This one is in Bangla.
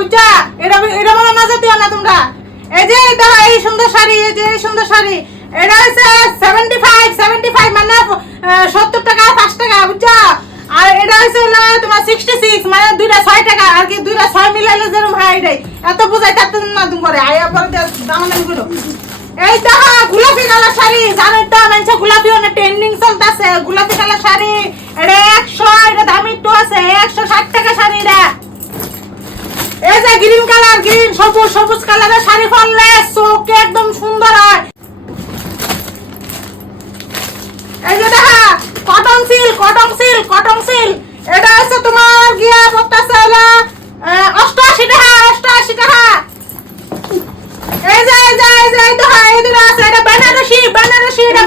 বুঝছা এটা এটা মনে না যেতেও না তোমরা এই যে দেখো এই সুন্দর শাড়ি এই যে এই সুন্দর শাড়ি এটা হচ্ছে 75 মানে 70 টাকা 5 টাকা বুঝছো আর এটা হচ্ছে হলো তোমার 66 মানে দুইটা 6 টাকা আর কি দুইটা 6 মিলাইলে যেরকম হয় এটাই এত বুঝাই থাকতে না তুমি করে আয়া পরে দামাদামি করো এই দেখো গোলাপি কালার শাড়ি জানো তো মানুষ গোলাপি অনেক ট্রেন্ডিং চলতেছে গোলাপি কালার শাড়ি এটা 100 এটা দামি তো আছে 160 টাকা শাড়ি এটা এই যে গ্রিন কালার গ্রিন সবুজ কালারের শাড়ি পরলে চোখে একদম সুন্দর হয় এই যে দেখা কটন সিল্ক এটা হচ্ছে তোমার গিয়া পড়তেছে হলো 88 টাকা এই যে এই যে এই যে এই তো হয় এই আছে এটা বেনারসি এটা